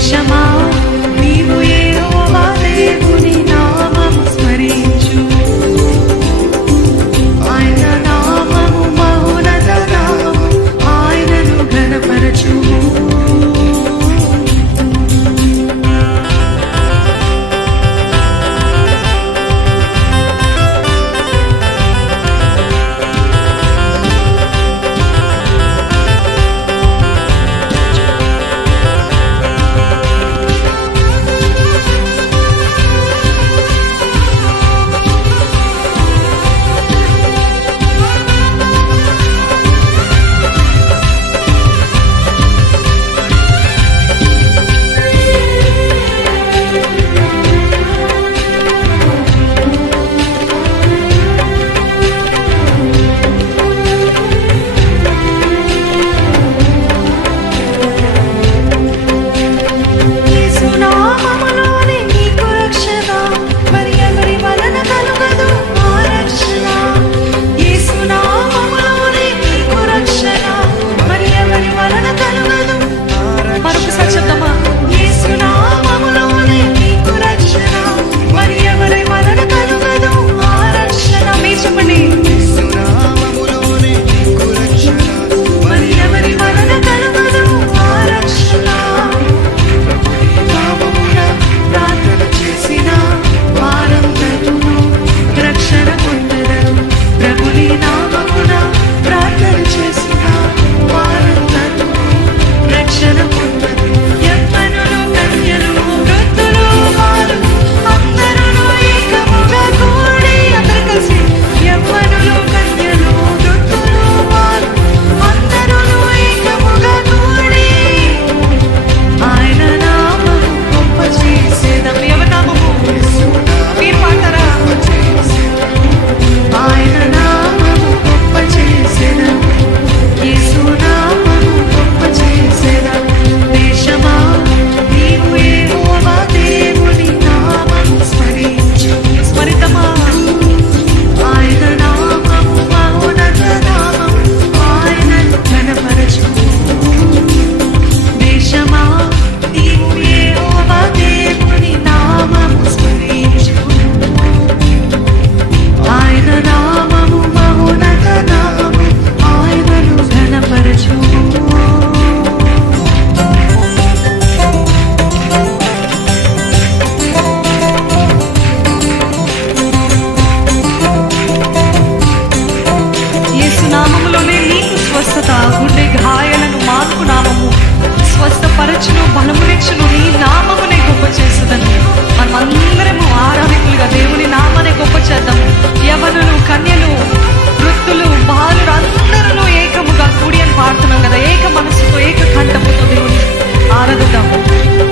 chamar. పాడుతున్నాం కదా. ఏక మనసుతో ఏక కంఠముతో దేవుని ఆరాధిద్దాము.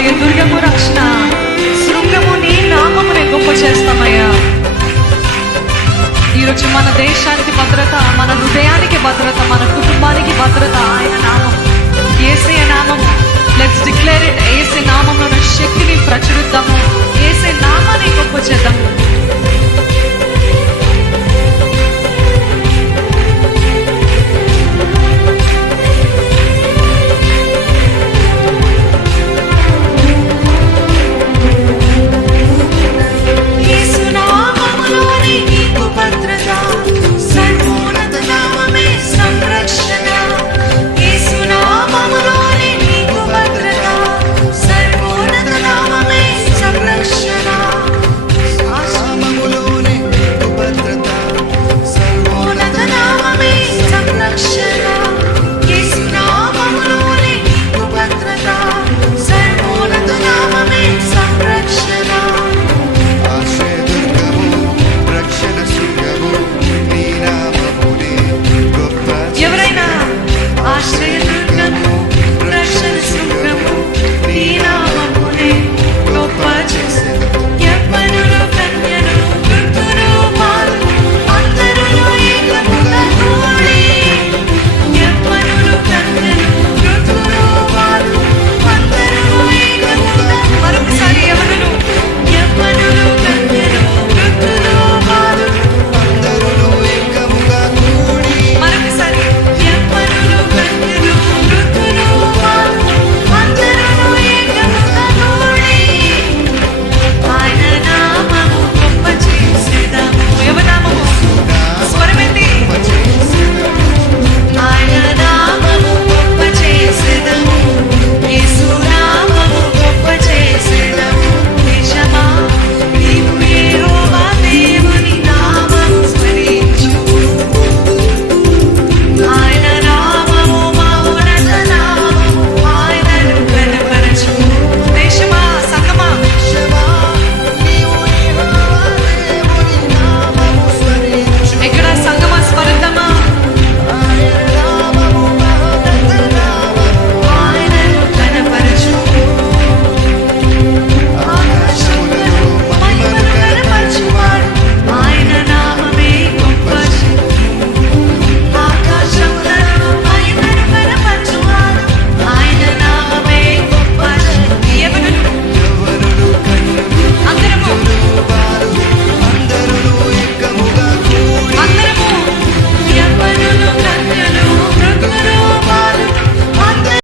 ఆశ్రయ దుర్గము రక్షణ. శృంగము నీ నామమునే గొప్ప చేస్తామయ్యా ఈరోజు మన దేశానికి భద్రత